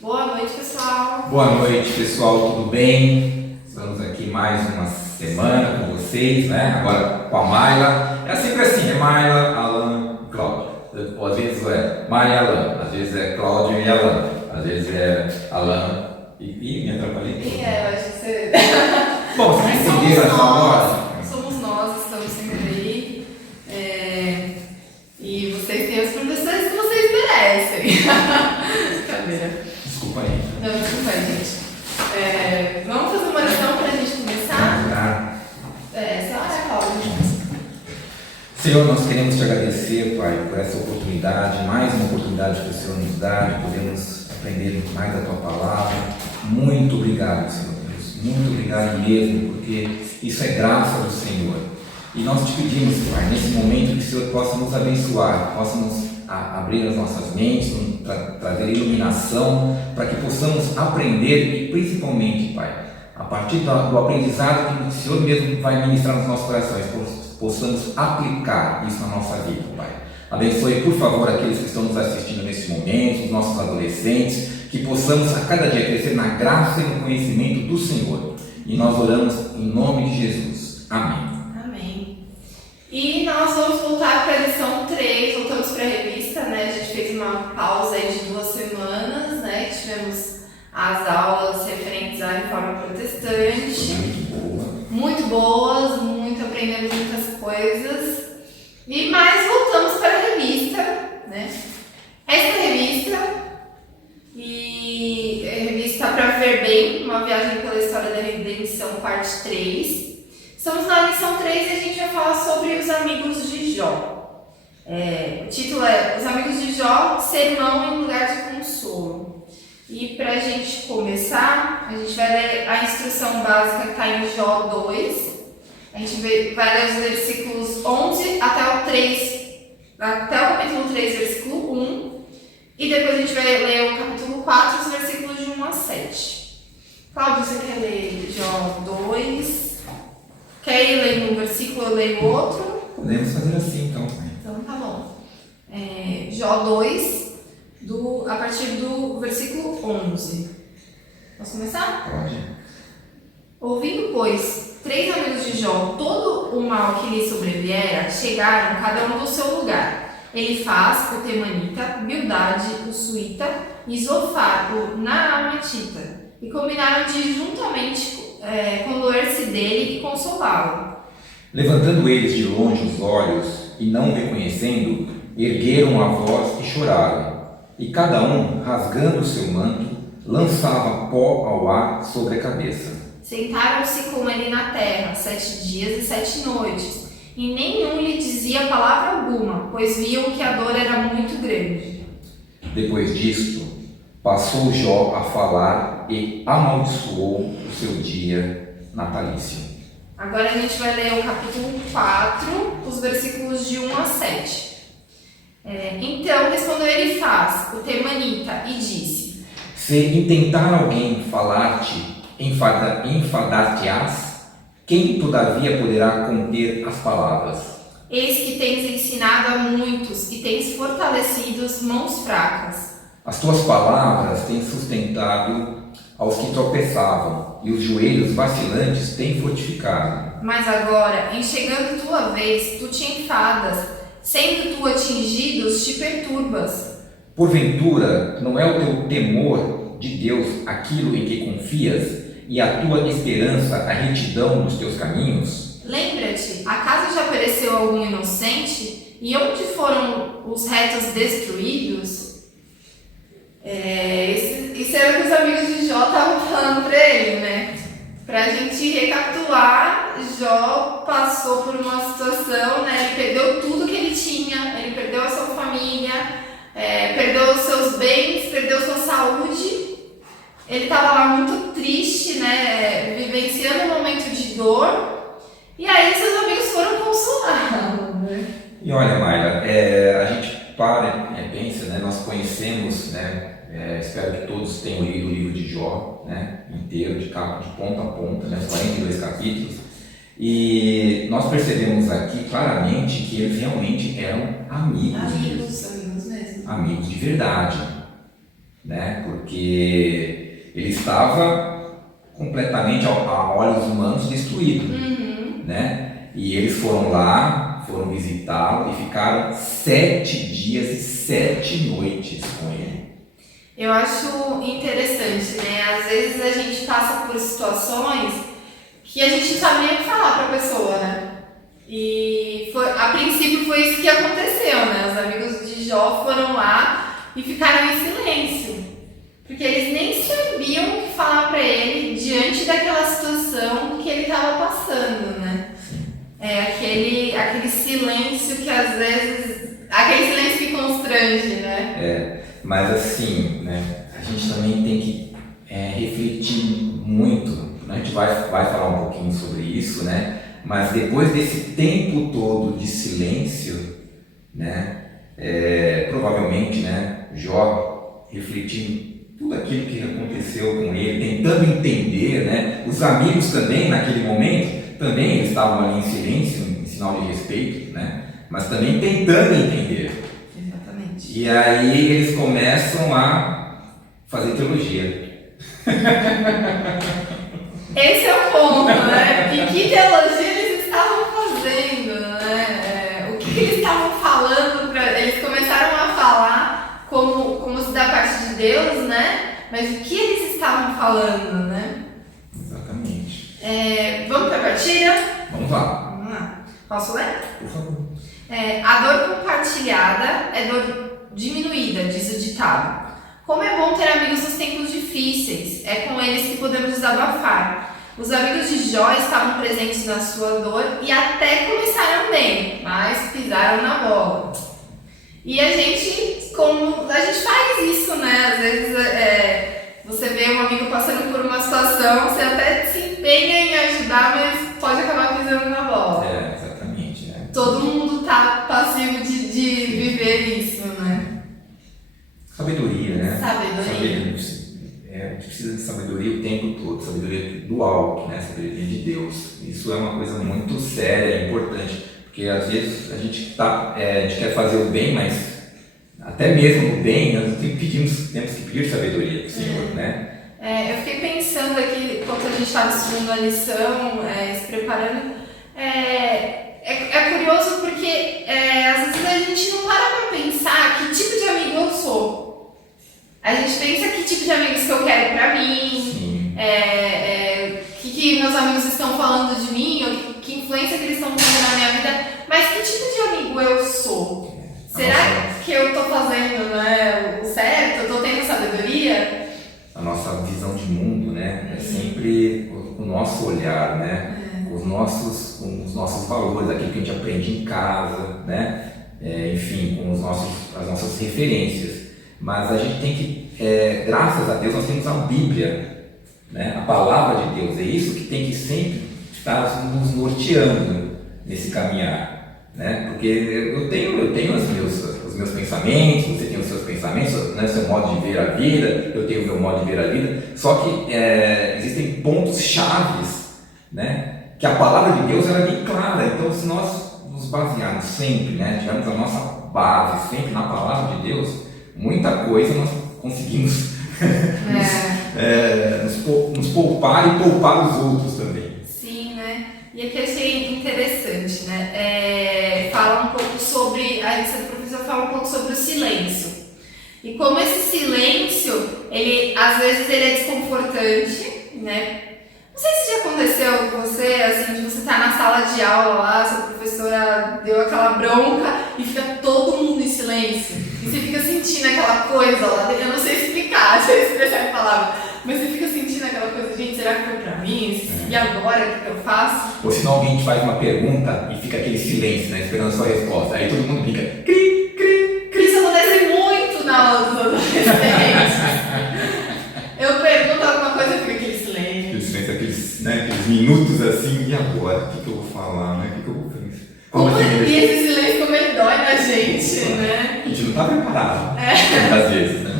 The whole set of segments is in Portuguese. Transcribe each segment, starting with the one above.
Boa noite, pessoal. Boa noite, pessoal, tudo bem? Estamos aqui mais uma semana com vocês, né? Agora com a Mayla. É sempre assim, é Mayla, Alan e Cláudio. Ou às vezes é Mayla e Alan, às vezes é Cláudio e Alan, às vezes é Alan e me atrapalhei. Eu acho que você... Bom, vocês entenderam essa hora? Somos nós, estamos sempre aí. E vocês têm as professores que vocês merecem. Brincadeira. Desculpa aí. Não, desculpa, gente. Vamos fazer uma oração para a gente começar? Sei lá, é Cláudio. Senhor, nós queremos te agradecer, Pai, por essa oportunidade, mais uma oportunidade que o Senhor nos dá, de podermos aprender mais da Tua Palavra. Muito obrigado, Senhor Deus, muito obrigado mesmo, porque isso é graça do Senhor. E nós te pedimos, Pai, nesse momento que o Senhor possa nos abençoar, possa nos abrir as nossas mentes, trazer iluminação, para que possamos aprender e principalmente, Pai, a partir do aprendizado que o Senhor mesmo vai ministrar nos nossos corações, possamos aplicar isso na nossa vida, Pai. Abençoe, por favor, aqueles que estão nos assistindo nesse momento, os nossos adolescentes, que possamos a cada dia crescer na graça e no conhecimento do Senhor. E nós oramos em nome de Jesus. Amém. Amém. E nós vamos voltar para a lição 3, voltamos para a revista, né? A gente fez uma pausa aí de 2 semanas, né? Tivemos as aulas referentes à Reforma Protestante. Muito boas, aprendemos muitas coisas. Mas voltamos para a revista, né? Esta revista, e a revista Para Ver Bem, uma viagem pela história da redenção, parte 3. Estamos na lição 3 e a gente vai falar sobre os amigos de Jó. O título é Os Amigos de Jó, Sermão em Lugar de Consolo. E para a gente começar, a gente vai ler a instrução básica que está em Jó 2. A gente vai ler os versículos 11 até o capítulo 3, versículo 1. E depois a gente vai ler o capítulo 4, os versículos de 1 a 7. Cláudio, você quer ler Jó 2? Quer ir lendo um versículo, eu leio outro? Podemos fazer assim, então. Então tá bom. Jó 2, a partir do versículo 11. Posso começar? Pode. Ouvindo, pois, 3 amigos de Jó todo o mal que lhe sobreviera, chegaram cada um do seu lugar. Elifaz, o Temanita, Bildade, o Suíta, e Zofar, o Naamatita, e combinaram de ir juntamente condoer-se dele e consolá-lo. Levantando eles de longe os olhos e não o reconhecendo, ergueram a voz e choraram. E cada um, rasgando o seu manto, lançava pó ao ar sobre a cabeça. Sentaram-se com ele na terra 7 dias e 7 noites, e nenhum lhe dizia palavra alguma, pois viam que a dor era muito grande. Depois disto, passou Jó a falar e amaldiçoou o seu dia natalício. Agora a gente vai ler o capítulo 4, os versículos de 1 a 7. Então respondeu Elifaz, o Temanita, e disse: Se intentar alguém falar-te, enfadar-te-ás, quem todavia poderá conter as palavras? Eis que tens ensinado a muitos e tens fortalecido as mãos fracas. As tuas palavras têm sustentado aos que tropeçavam, e os joelhos vacilantes têm fortificado. Mas agora, em chegando tua vez, tu te enfadas, sendo tu atingidos, te perturbas. Porventura, não é o teu temor de Deus aquilo em que confias, e a tua esperança a retidão dos teus caminhos? Lembra-te, acaso já pereceu algum inocente? E onde foram os retos destruídos? Isso era o que os amigos de Jó estavam falando para ele, né? Para a gente recapitular, Jó passou por uma situação, né? Ele perdeu tudo que ele tinha, ele perdeu a sua família, perdeu os seus bens, perdeu sua saúde. Ele estava lá muito triste, né? Vivenciando um momento de dor. E aí seus amigos foram consolá-lo, né? E olha, Mayla, a gente pensa, né? Nós conhecemos, né? Espero que todos tenham lido o livro de Jó, né? Inteiro, de ponta a ponta, né? 42 capítulos. E nós percebemos aqui claramente que eles realmente eram amigos mesmo. Amigos mesmo. Amigos de verdade. né? Porque ele estava completamente a olhos humanos destruído, né? E eles foram lá, foram visitá-lo e ficaram 7 dias e 7 noites com ele. Eu acho interessante, né? Às vezes a gente passa por situações que a gente não sabe nem o que falar para a pessoa, né? E a princípio foi isso que aconteceu, né? Os amigos de Jó foram lá e ficaram em silêncio, porque eles nem sabiam o que falar para ele diante daquela situação que ele estava passando, né? Aquele silêncio que às vezes, aquele silêncio que constrange, né? Mas assim, né? A gente também tem que refletir muito, né? A gente vai falar um pouquinho sobre isso, né? Mas depois desse tempo todo de silêncio, né? Provavelmente, né? Jó refletindo tudo aquilo que aconteceu com ele, tentando entender, né? Os amigos também, naquele momento, também eles estavam ali em silêncio, em sinal de respeito, né? Mas também tentando entender. Exatamente. E aí eles começam a fazer teologia. Esse é o ponto, né? E que teologia eles estavam fazendo, né? O que eles estavam falando, eles começaram a falar como se da parte de Deus, né? Mas o que eles estavam falando, né? Exatamente. Vamos para a partilha? Vamos lá. Vamos lá. Posso ler? Por favor. A dor compartilhada é dor diminuída, diz o ditado. Como é bom ter amigos nos tempos difíceis, é com eles que podemos desabafar. Os amigos de Jó estavam presentes na sua dor e até começaram bem, mas pisaram na bola. E a gente faz isso, né? Às vezes você vê um amigo passando por uma situação, você até se empenha em ajudar, mas pode acabar pisando na bola. Exatamente, né? Todo mundo tá passivo de viver isso, né? Sabedoria, né? Sabedoria. A gente precisa de sabedoria o tempo todo, sabedoria do alto, né? Sabedoria de Deus. Isso é uma coisa muito séria, importante, porque às vezes a gente quer fazer o bem, mas até mesmo no bem nós temos que pedir sabedoria para o Senhor, né? Eu fiquei pensando aqui, enquanto a gente estava estudando a lição, se preparando, é curioso porque às vezes a gente não para pensar que tipo de amigo eu sou. A gente pensa que tipo de amigos que eu quero pra mim, que meus amigos estão falando de mim, ou que influência que eles estão tendo na minha vida, mas que tipo de amigo eu sou? Será que eu tô fazendo, né, o certo? Eu tô tendo sabedoria? A nossa visão de mundo, né, é sempre o nosso olhar, né, com os nossos valores, aquilo que a gente aprende em casa, né, enfim, com as nossas referências. Mas a gente tem que, graças a Deus, nós temos a Bíblia, né? A palavra de Deus. É isso que tem que sempre estar nos norteando nesse caminhar, né? Porque eu tenho os meus pensamentos, você tem os seus pensamentos, né? O seu modo de ver a vida, eu tenho o meu modo de ver a vida. Só que existem pontos chaves, né? Que a palavra de Deus era bem clara. Então, se nós nos basearmos sempre, né? Tivermos a nossa base sempre na palavra de Deus, muita coisa nós conseguimos nos poupar e poupar os outros também. Sim, né? E aqui eu achei interessante, né? Fala um pouco sobre, a lição do professor fala um pouco sobre o silêncio. E como esse silêncio, às vezes ele é desconfortante, né? Não sei se já aconteceu com você, assim, de você estar na sala de aula lá, sua professora deu aquela bronca e fica todo mundo em silêncio. E você fica sentindo aquela coisa lá dentro, eu não sei explicar, se expressar a palavra, mas você fica sentindo aquela coisa, gente, será que foi pra mim? E agora, o que eu faço? Ou se não, alguém te faz uma pergunta e fica aquele silêncio, né, esperando a sua resposta. Aí todo mundo fica cri, cri, cri. Isso acontece muito na aula dos adolescentes. Eu pergunto alguma coisa e fica aquele silêncio. Aqueles minutos assim, e agora? O que eu vou falar, né? O que eu vou fazer? E esse silêncio, como ele dói na gente, né? A gente não está preparado, muitas vezes, né?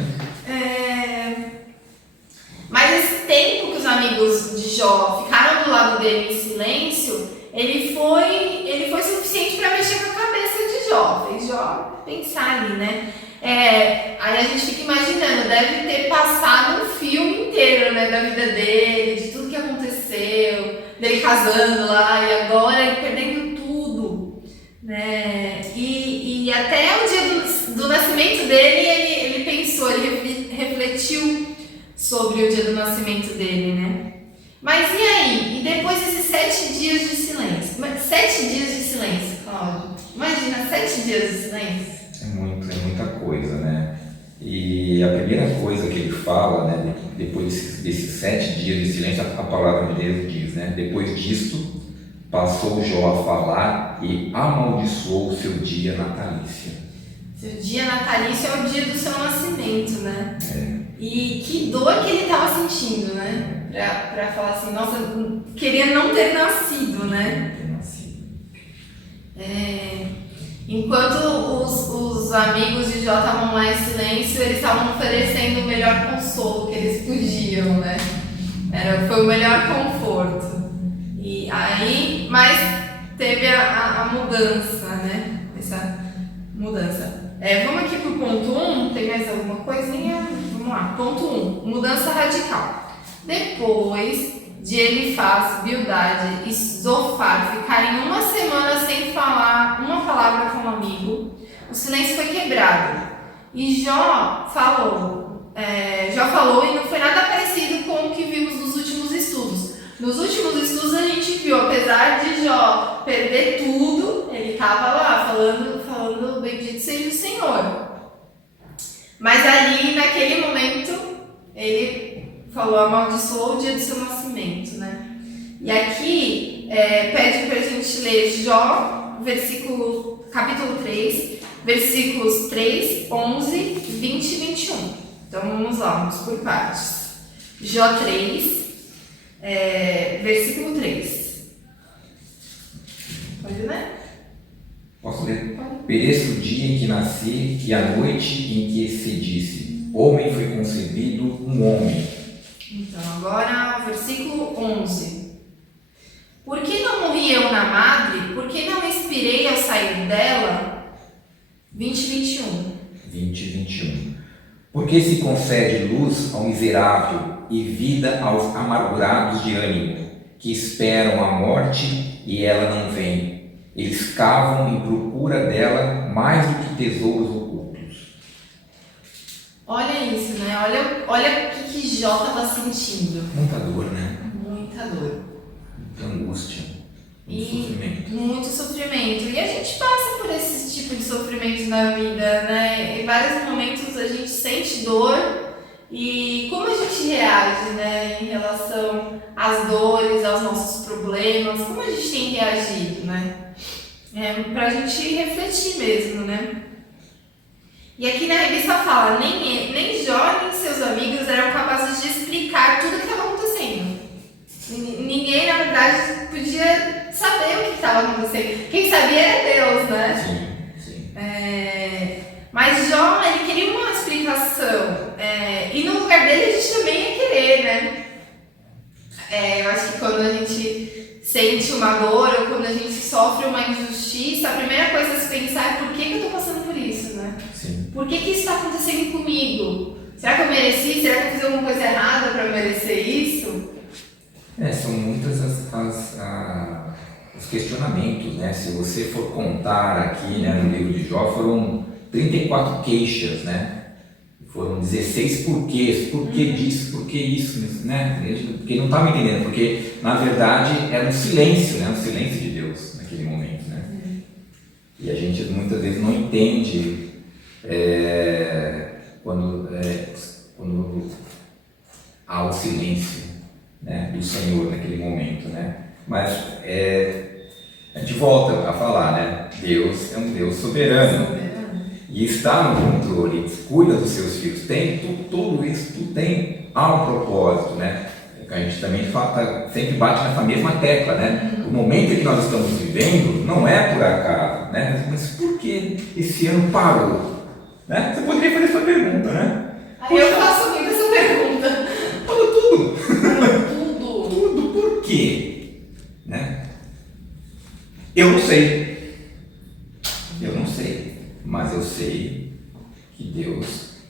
Mas esse tempo que os amigos de Jó ficaram do lado dele em silêncio, ele foi suficiente para mexer com a cabeça de Jó, fez Jó pensar ali, né? Aí a gente fica imaginando, deve ter passado um filme inteiro, né, da vida dele, de tudo que aconteceu, dele casando lá e agora ele perdendo tudo, né? E até o dia do nascimento dele, ele pensou, ele refletiu sobre o dia do nascimento dele, né? Mas e aí? E depois desses 7 dias de silêncio? 7 dias de silêncio, Cláudio. Imagina, 7 dias de silêncio. É muita coisa, né? E a primeira coisa que ele fala, né, depois desses 7 dias de silêncio, a palavra de Deus diz, né? Depois disto, passou Jó a falar e amaldiçoou o seu dia natalício. Seu dia natalício é o dia do seu nascimento, né? E que dor que ele estava sentindo, né? Pra falar assim, nossa, queria não ter nascido, né? Enquanto os amigos de Jó estavam lá em silêncio, eles estavam oferecendo o melhor consolo que eles podiam, né? Foi o melhor conforto. E aí, mas teve a mudança, né? Essa mudança. Vamos aqui pro ponto 1, tem mais alguma coisinha? Vamos lá, ponto 1, mudança radical. Depois de Elifaz, Bildade e Zofar ficarem uma semana sem falar uma palavra com um amigo, o silêncio foi quebrado. E Jó falou e não foi nada parecido com o que vimos nos últimos estudos. Nos últimos estudos a gente viu, apesar de Jó perder tudo, ele estava lá falando bendito seja o Senhor. Mas ali, naquele momento, ele falou, amaldiçoou o dia do seu nascimento, né? E aqui pede pra gente ler Jó, capítulo 3, versículos 3, 11, 20 e 21. Então vamos lá, vamos por partes. Jó 3, versículo 3. Pode ler? Posso ler? Pereça o dia em que nasci e a noite em que se disse, homem foi concebido um homem. Então, agora, versículo 11. Por que não morri eu na madre? Por que não expirei ao sair dela? 20 e 21. 20 e 21. Porque se concede luz ao miserável e vida aos amargurados de ânimo, que esperam a morte e ela não vem. Eles cavam em procura dela mais do que tesouros ocultos. Olha isso, né? Olha o que Jó estava sentindo. Muita dor, né? Muita dor. Muita angústia. Muito sofrimento. Muito sofrimento. E a gente passa por esse tipo de sofrimento na vida, né? Em vários momentos a gente sente dor e como a gente reage, né? Em relação às dores, aos nossos problemas, como a gente tem reagido, né? Pra gente refletir mesmo, né? E aqui na revista fala, nem Jó nem seus amigos eram capazes de explicar tudo o que estava acontecendo. Ninguém, na verdade, podia saber o que estava acontecendo. Quem sabia era Deus, né? Sim. Mas Jó, ele queria uma explicação. E no lugar dele, a gente também ia querer, né? Eu acho que quando a gente sente uma dor ou quando a gente sofre uma injustiça, a primeira coisa a se pensar é por que eu estou passando por isso, né? Sim. Por que isso está acontecendo comigo? Será que eu mereci? Será que eu fiz alguma coisa errada para merecer isso? São muitos os questionamentos, né? Se você for contar aqui, né, no livro de Jó, foram 34 queixas, né? Foram 16 porquês, por que disso, por que isso, né? Porque não estava entendendo, porque na verdade era um silêncio, né? Um silêncio de Deus naquele momento, né? E a gente muitas vezes não entende quando há o silêncio, né, do Senhor naquele momento, né? Mas a gente volta a falar, né? Deus é um Deus soberano. E está no controle, cuida dos seus filhos, tem tudo isso, há um propósito, né? A gente também sempre bate nessa mesma tecla, né? O momento em que nós estamos vivendo não é por acaso, né? Mas por que esse ano parou? Né? Você poderia fazer essa pergunta, né? Eu faço muito essa pergunta. Tudo. Tudo. Tudo, por quê? Né? Eu não sei, mas eu sei que Deus,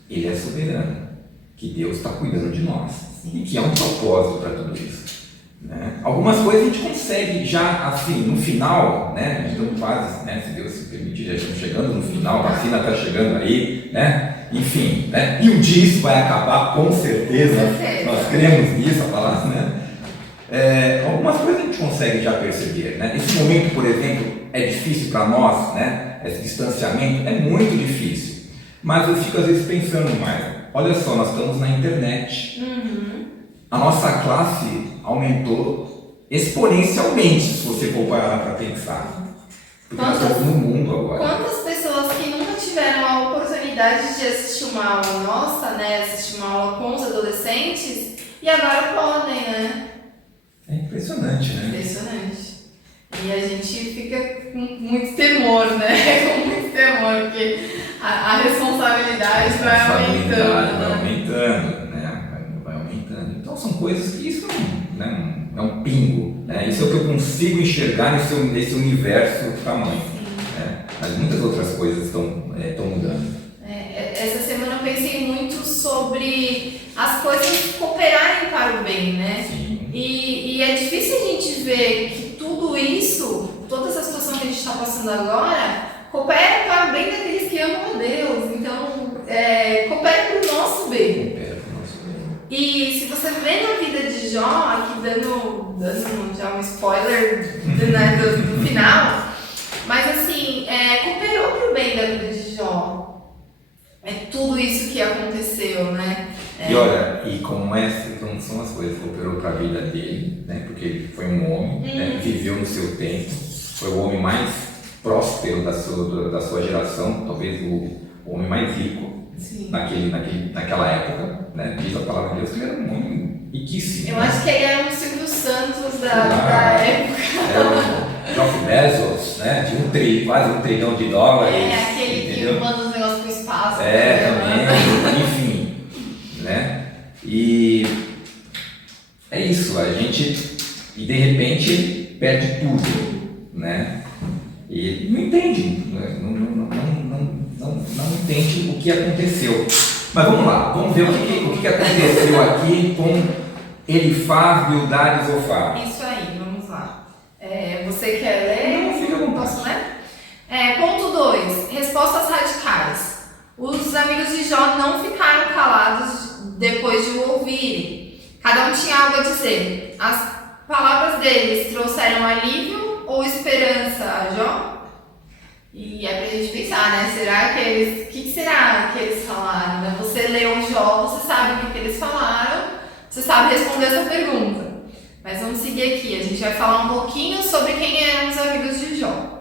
Ele é soberano, que Deus está cuidando de nós e que há um propósito para tudo isso. Né? Algumas coisas a gente consegue já assim, no final, né? Estamos quase, né? Se Deus se permitir, já estamos chegando no final, a vacina está chegando aí, né? Enfim, né? E um dia isso vai acabar, com certeza, nós cremos nisso, a palavra, né? Algumas coisas a gente consegue já perceber, né? Esse momento, por exemplo, é difícil para nós, né? Esse distanciamento é muito difícil, mas eu fico às vezes pensando mais, olha só, nós estamos na internet, a nossa classe aumentou exponencialmente, se você for parar para pensar, porque nós estamos no mundo agora. Quantas pessoas que nunca tiveram a oportunidade de assistir uma aula nossa, né? Assistir uma aula com os adolescentes e agora podem, né? É impressionante, né? Impressionante. E a gente fica com muito temor, né? Com muito temor, porque a responsabilidade vai aumentando. Vai aumentando, né? Vai aumentando. Então são coisas que isso não é um pingo, né? Isso é o que eu consigo enxergar nesse universo tamanho. Né? Mas muitas outras coisas estão mudando. Essa semana eu pensei muito sobre as coisas cooperarem para o bem, né? Sim. E é difícil a gente ver que tudo isso, toda essa situação que a gente está passando agora, coopera para o bem daqueles que amam a Deus. Então, coopera para o nosso bem. E se você vê na vida de Jó, aqui dando já um spoiler né, do final, mas assim, cooperou para o bem da vida de Jó. É tudo isso que aconteceu, né? E olha, e como são as coisas, cooperou para a vida dele, né? Porque ele foi um homem, né? Viveu no seu tempo, foi o homem mais próspero da sua geração, talvez o homem mais rico naquela época, né? Diz a palavra de Deus que ele era um homem riquíssimo. Eu acho que ele era um Silvio Santos da época. É o Jeff Bezos, né? De quase $1 trilhão. Aquele entendeu? que manda os negócios pro espaço. Também, enfim, né? E é isso, e de repente ele perde tudo, né? E não entende, não entende o que aconteceu. Mas vamos lá, vamos ver o que aconteceu aqui com Elifaz, Bildad e Zofar. Isso aí, vamos lá. Você quer ler? Não, fica à vontade. Posso ler? Ponto 2. Respostas radicais. Os amigos de Jó não ficaram calados depois de o ouvirem. Cada um tinha algo a dizer. As palavras deles trouxeram alívio ou esperança a Jó? E é pra gente pensar, né? O que será que eles falaram? Né? Você leu o Jó, você sabe o que eles falaram, você sabe responder essa pergunta. Mas vamos seguir aqui, a gente vai falar um pouquinho sobre quem eram os amigos de Jó.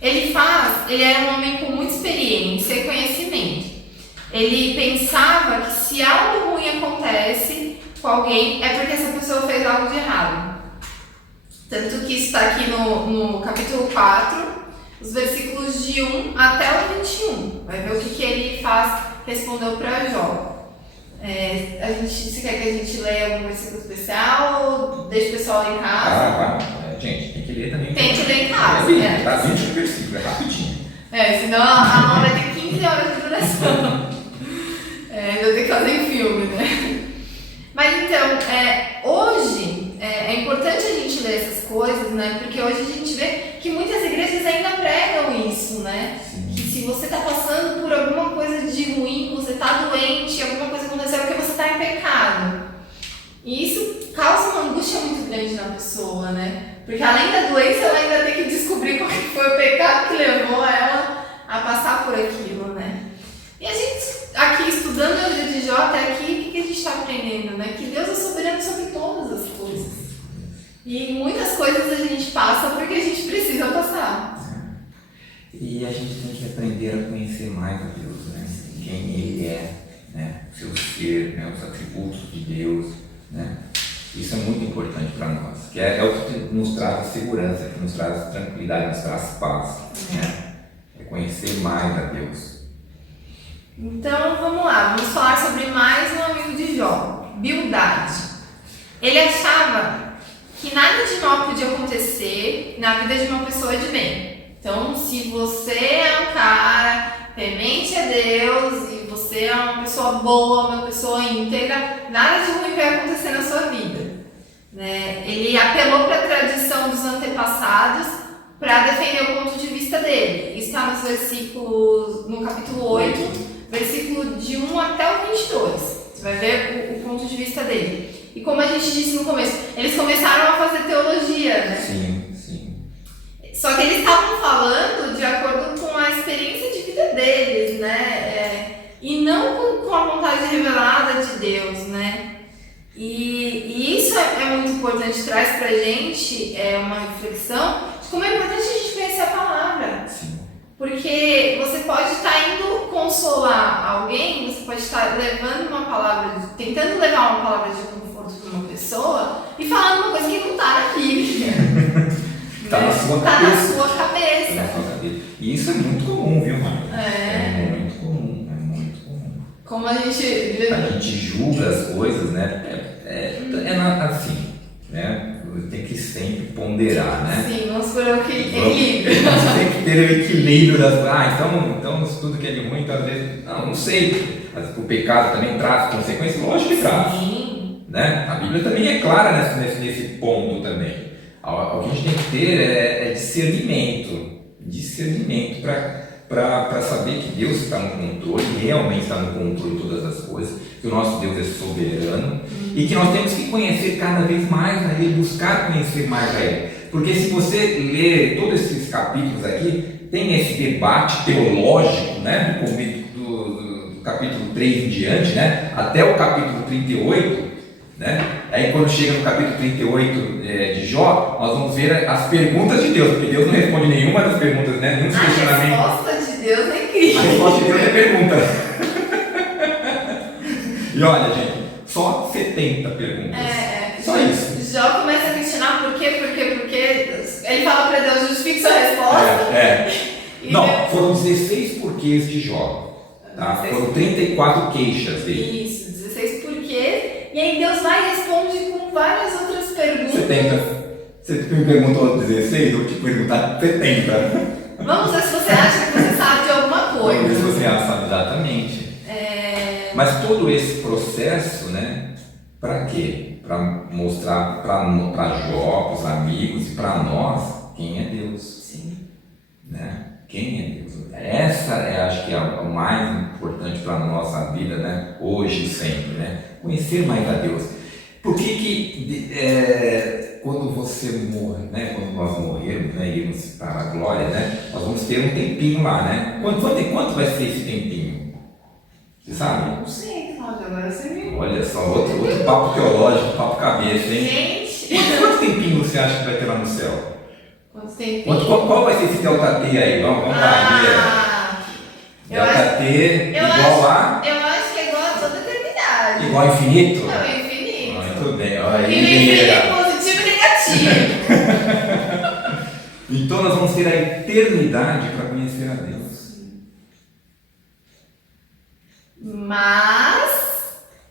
Ele era um homem com muita experiência e conhecimento. Ele pensava que se algo ruim acontece com alguém, é porque essa pessoa fez algo de errado. Tanto que isso está aqui no capítulo 4, os versículos de 1 até o 21. Vai ver o que ele respondeu para Jó. Você quer que a gente leia algum versículo especial ou deixa o pessoal ler em casa? Gente, tem que ler também. Tem que ler em casa. Tá 20 versículos, é rapidinho. Senão a aula vai ter 15 horas de duração. Ainda tem que fazer em filme, né? Mas então, hoje é importante a gente ler essas coisas, né? Porque hoje a gente vê que muitas igrejas ainda pregam isso, né? Sim. Que se você está passando por alguma coisa de ruim, você está doente, alguma coisa aconteceu, é porque você está em pecado. E isso causa uma angústia muito grande na pessoa, né? Porque além da doença, ela ainda tem que descobrir qual foi o pecado que levou ela a passar por aquilo, né? E a gente, aqui estudando a vida de Jó até aqui, o que a gente está aprendendo, né? Que Deus é soberano sobre todas as coisas. E muitas coisas a gente passa porque a gente precisa passar. E a gente tem que aprender a conhecer mais a Deus, né? Quem Ele é, né? O seu ser, né? Os atributos de Deus, né? Isso é muito importante para nós, que é o que nos traz segurança, que nos traz tranquilidade, nos traz paz, né? É conhecer mais a Deus. Então vamos lá, vamos falar sobre mais um amigo de Jó, Bildad. Ele achava que nada de mal podia acontecer na vida de uma pessoa de bem. Então, se você é um cara temente a Deus e você é uma pessoa boa, uma pessoa íntegra, nada de ruim vai acontecer na sua vida. Né? Ele apelou para a tradição dos antepassados para defender o ponto de vista dele. Isso está nos versículos, no capítulo 8, versículo de 1 até o 22. Você vai ver o ponto de vista dele. E como a gente disse no começo, eles começaram a fazer teologia, né? Sim, sim. Só que eles estavam falando de acordo com a experiência de vida deles, né? E não com a vontade revelada de Deus, né? E isso é muito importante, traz pra gente uma reflexão de como é importante a gente conhecer a palavra. Sim. Porque você pode estar indo consolar alguém, você pode estar levando uma palavra, tentando levar uma palavra de conforto para uma pessoa e falando uma coisa que não está na Bíblia. Está na sua Tá cabeça. na sua cabeça. Tá na sua cabeça. E isso é muito comum, viu, Marcos? É muito comum, é muito comum. Como a gente julga as coisas, né? Assim, né? Tem que sempre ponderar, né? Sim, vamos por equilíbrio. Tem que ter o equilíbrio das coisas. Então isso tudo que é de ruim, então às vezes, não sei. O pecado também traz consequências, lógico que traz. Sim. Né? A Bíblia também é clara nesse ponto também. O que a gente tem que ter é discernimento para saber que Deus está no controle, realmente está no controle de todas as coisas, que o nosso Deus é soberano e que nós temos que conhecer cada vez mais a Ele, buscar conhecer mais a Ele. Porque se você ler todos esses capítulos aqui, tem esse debate teológico, né, do capítulo 3 em diante, né, até o capítulo 38, né? Aí quando chega no capítulo 38 de Jó, nós vamos ver as perguntas de Deus, porque Deus não responde nenhuma das perguntas, né? Nenhum dos questionamentos. A resposta de Deus é incrível. A resposta de Deus é pergunta. E olha, gente, só 70 perguntas. Só isso. Jó começa a questionar por quê. Ele fala para Deus, justifique sua resposta. Não, foram 16 porquês de Jó. Tá? Foram 34 queixas dele. Isso, 16 porquês. E aí Deus vai e responde com várias outras perguntas. 70. Você me perguntou 16, eu vou te perguntar 70. Vamos ver se você acha que você sabe de alguma coisa. Vamos ver se você sabe exatamente. Mas todo esse processo, né? Para quê? Para mostrar para Jó, para os amigos e para nós quem é Deus. Sim. Né? Quem é Deus? Essa acho que é o mais importante para a nossa vida, né? Hoje e sempre, né? Conhecer mais a Deus. Por que quando você morre, né? Quando nós morrermos, né? Irmos para a glória, né? Nós vamos ter um tempinho lá, né? Quanto vai ser esse tempinho? Você sabe? Não sei, Cláudio, agora você me... Olha só, outro papo teológico, papo cabeça, hein? Gente! Quanto tempinho você acha que vai ter lá no céu? Quanto tempo? Qual vai ser esse delta T aí? Vamos lá, delta T igual a... Eu acho que é igual a toda eternidade. Igual a infinito? Não, infinito. Muito bem, olha E aí. infinito positivo e negativo. Então nós vamos ter a eternidade para conhecer a Deus. Mas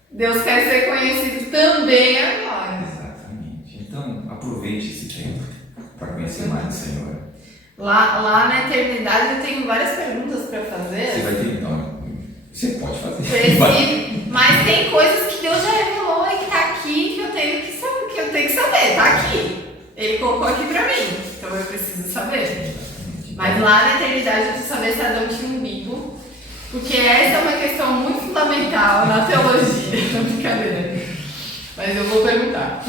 Deus quer ser conhecido também agora. Exatamente. Então aproveite esse tempo para conhecer mais o Senhor. Lá na eternidade eu tenho várias perguntas para fazer. Você vai ter, então, você pode fazer. Mas tem coisas que Deus já revelou e que está aqui que eu tenho que saber. Tá aqui. Ele colocou aqui para mim. Então eu preciso saber. Mas lá na eternidade eu preciso saber se Adão tinha um umbigo. Porque essa é uma questão muito fundamental na teologia. Não, brincadeira. Mas eu vou perguntar.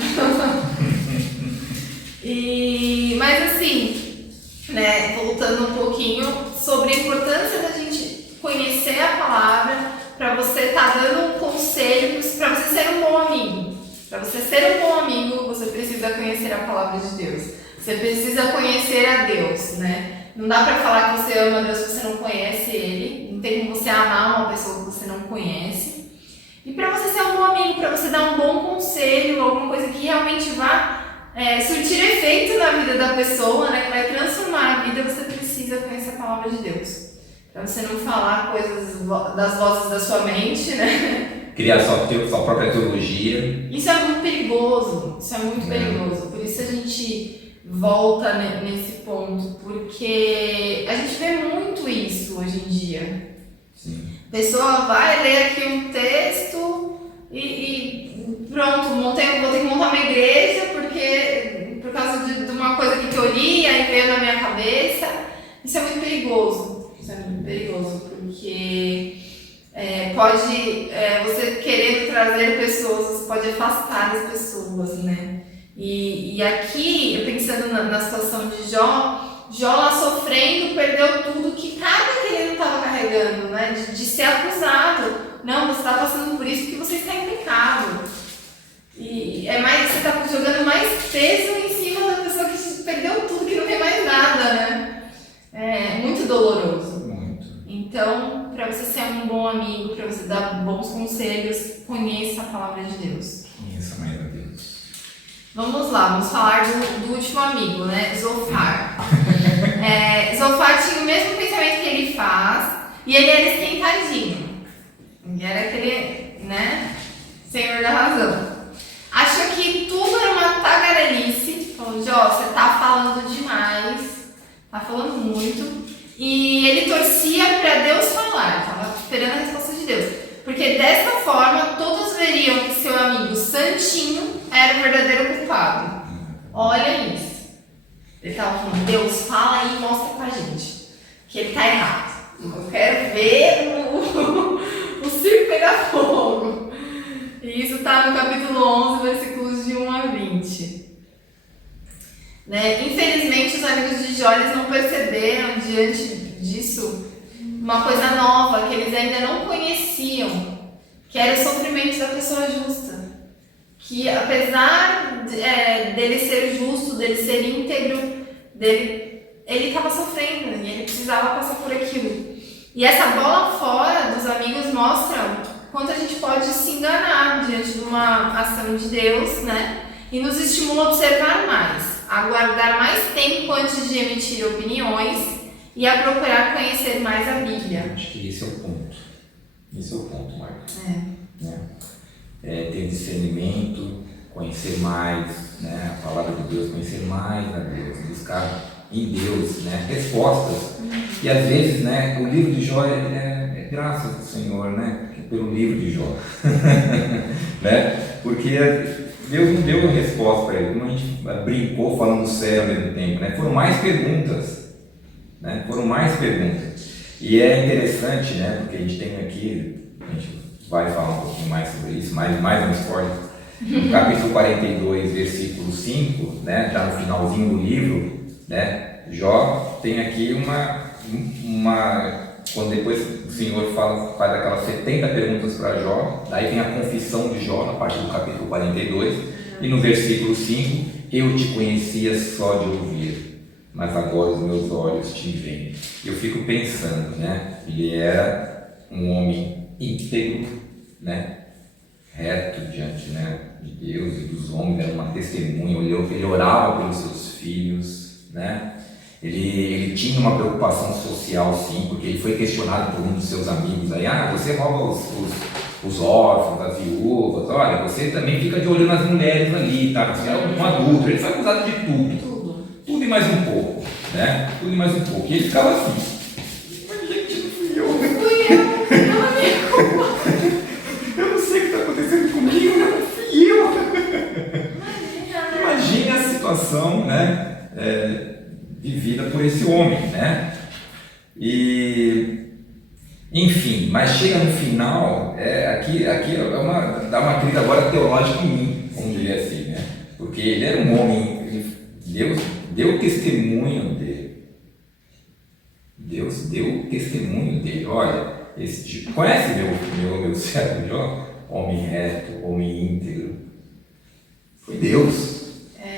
Mas assim, né, voltando um pouquinho sobre a importância da gente conhecer a palavra para você estar dando um conselho, para você ser um bom amigo. Para você ser um bom amigo, você precisa conhecer a palavra de Deus. Você precisa conhecer a Deus, né? Não dá para falar que você ama Deus se você não conhece Ele. Não tem como você amar uma pessoa que você não conhece. E para você ser um bom amigo, para você dar um bom conselho, alguma coisa que realmente vá surtir efeito na vida da pessoa, né, que vai transformar a vida, você precisa conhecer a palavra de Deus. Para você não falar coisas das vozes da sua mente, né? Criar sua própria teologia. Isso é muito perigoso. Isso é muito perigoso. Por isso a gente volta nesse ponto, porque a gente vê muito isso hoje em dia. Sim. A pessoa vai ler aqui um texto e pronto, vou ter que montar uma igreja porque por causa de uma coisa que eu li, aí veio na minha cabeça. Isso é muito perigoso. Isso é muito perigoso, porque você querendo trazer pessoas, você pode afastar as pessoas, né? E aqui, pensando na situação de Jó lá sofrendo, perdeu tudo que carga que ele não estava carregando, né? De ser acusado. Não, você está passando por isso porque você está em pecado. E você está jogando mais peso em cima da pessoa que perdeu tudo, que não tem mais nada, né? É muito doloroso. Muito. Então, para você ser um bom amigo, para você dar bons conselhos, conheça a palavra de Deus. Conheça mais a Deus. Vamos lá, vamos falar do último amigo, né? Zofar. Zofar tinha o mesmo pensamento que ele faz, e ele era esquentadinho. Ele era aquele, né? Senhor da razão. Achou que tudo era uma tagarelice. Falou, Jó, você tá falando demais, tá falando muito. E ele torcia para Deus falar, estava esperando a resposta de Deus. Porque dessa forma, todos veriam que seu amigo Santinho era o verdadeiro culpado. Olha isso. Ele estava falando, Deus, fala aí e mostra pra gente que ele tá errado. Eu quero ver o circo pegar fogo. E isso está no capítulo 11, versículos de 1 a 20. Né? Infelizmente, os amigos de Jó não perceberam diante disso uma coisa nova que eles ainda não conheciam, que era o sofrimento da pessoa justa. Que apesar dele ser justo, dele ser íntegro, ele estava sofrendo e ele precisava passar por aquilo. E essa bola fora dos amigos mostra quanto a gente pode se enganar diante de uma ação de Deus, né? E nos estimula a observar mais, a guardar mais tempo antes de emitir opiniões e a procurar conhecer mais a Bíblia. Acho que esse é o ponto. Esse é o ponto, Marcos. Ter discernimento, conhecer mais, né, a palavra de Deus, conhecer mais a Deus, buscar em Deus, né, respostas. E às vezes, né, o livro de Jó é graças do Senhor, né, pelo livro de Jó. Né, porque Deus não deu resposta para ele, como a gente brincou falando sério ao mesmo tempo, né, foram mais perguntas, né, E é interessante, né, porque a gente tem aqui, a gente vai falar um pouquinho mais sobre isso, mais um spoiler. No capítulo 42, versículo 5, né, já no finalzinho do livro, né, Jó tem aqui quando depois o Senhor faz aquelas 70 perguntas para Jó, daí tem a confissão de Jó, na parte do capítulo 42, e no versículo 5, eu te conhecia só de ouvir, mas agora os meus olhos te veem. Eu fico pensando, né, ele era um homem íntegro, né, reto diante, né, de Deus e dos homens, era uma testemunha, ele orava pelos seus filhos, né, ele tinha uma preocupação social, sim, porque ele foi questionado por um dos seus amigos aí, você rouba os órfãos, as viúvas, olha, você também fica de olho nas mulheres ali, tá, você é um adulto, ele foi acusado de tudo e mais um pouco, né, tudo e mais um pouco, e ele ficava assim, mas gente, não fui eu, não é minha culpa. Eu não sei o que está acontecendo comigo, não fui eu. Imagine a situação, né, vivida por esse homem, né? E, enfim, mas chega no final, aqui dá uma crise agora teológica em mim, vamos dizer assim, né? Porque ele era um homem, Deus deu testemunho dele. Deus deu testemunho dele. Olha, conhece meu servo Jó? Homem reto, homem íntegro. Foi Deus.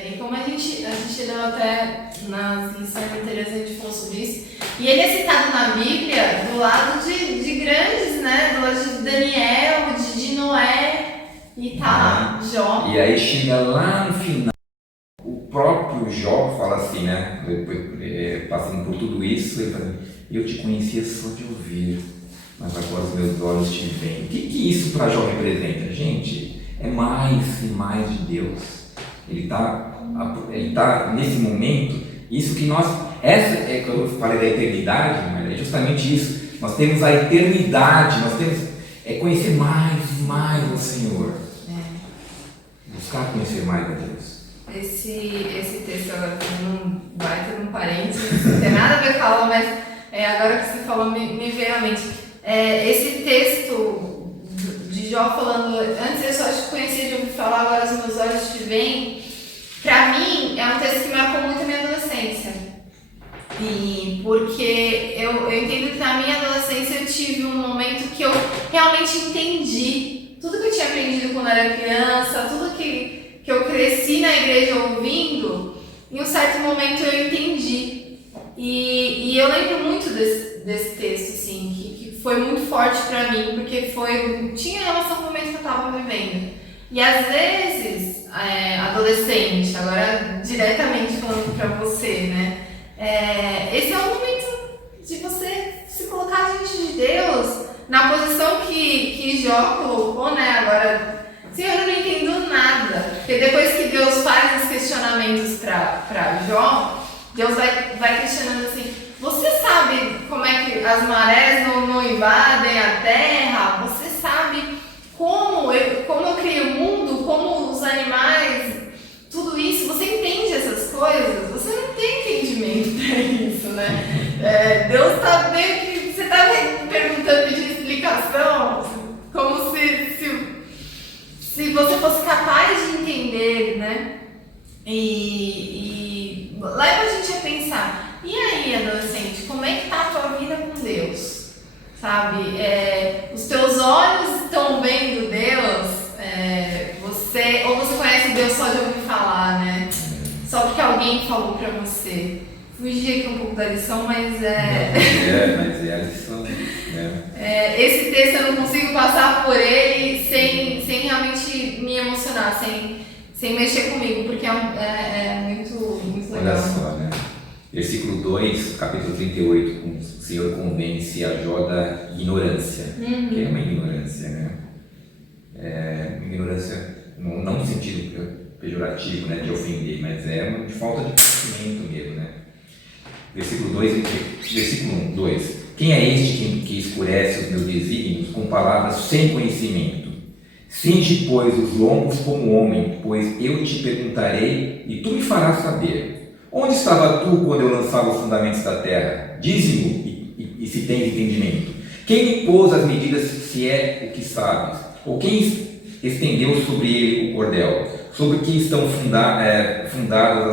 E como a gente deu até nas lições anteriores, a gente falou sobre isso. E ele é citado na Bíblia do lado de grandes, né? Do lado de Daniel, de Noé, e tá lá, Jó. E aí chega lá no final, o próprio Jó fala assim, né? Depois, passando por tudo isso, ele fala, eu te conhecia só de ouvir, mas agora os meus olhos te veem. O que isso para Jó representa? Gente, é mais e mais de Deus. Ele está nesse momento, isso que nós, essa é que eu falei da eternidade, mas é justamente isso. nós temos a eternidade, nós temos conhecer mais e mais o Senhor. Buscar conhecer mais a Deus. Esse texto agora vai ter um parênteses, não tem nada a ver com a aula, mas agora que você falou me veio à mente. Esse texto de Jó falando, antes eu só te conhecia de ouvir falar, agora os meus olhos te veem. Pra mim, é um texto que marcou muito a minha adolescência. E porque eu entendo que na minha adolescência eu tive um momento que eu realmente entendi tudo que eu tinha aprendido quando era criança, tudo que eu cresci na igreja ouvindo, em um certo momento eu entendi. E eu lembro muito desse texto, assim, que foi muito forte pra mim, porque tinha relação com o momento que eu tava vivendo. E às vezes, adolescente, agora diretamente falando pra você, né? Esse é o momento de você se colocar diante de Deus, na posição que Jó colocou, né? Agora, Senhor, eu não entendo nada. Porque depois que Deus faz os questionamentos para Jó, Deus vai questionando assim: você sabe como é que as marés não invadem a terra? Você sabe como eu criei o mundo, como os animais, tudo isso? Você entende essas coisas? Você não tem entendimento para isso, né? Deus está meio que... Você está perguntando, pedindo explicação, como se você fosse capaz de entender, né? E leva a gente a pensar, e aí, adolescente, como é que está a tua vida com Deus? Sabe? Os teus olhos estão vendo Deus? Ou você conhece Deus só de ouvir falar, né? Só porque alguém falou pra você. Fugi aqui um pouco da lição, mas mas é a lição, né? Esse texto eu não consigo passar por ele sem realmente me emocionar, sem mexer comigo, porque é muito, muito legal. Olha só, né? Versículo 2, capítulo 38, o Senhor convence a Jó da ignorância. Que é uma ignorância, né? Uma ignorância, não no sentido pejorativo, né, de ofender, mas uma de falta de conhecimento mesmo, né? Versículo 1, 2. Quem é este que escurece os meus desígnios com palavras sem conhecimento? Cinge, pois, os lombos como homem, pois eu te perguntarei e tu me farás saber. Onde estava tu quando eu lançava os fundamentos da terra? Dize-me e se tens entendimento. Quem me pôs as medidas, se é o que sabes? Ou quem estendeu sobre ele o cordel? Sobre que estão fundadas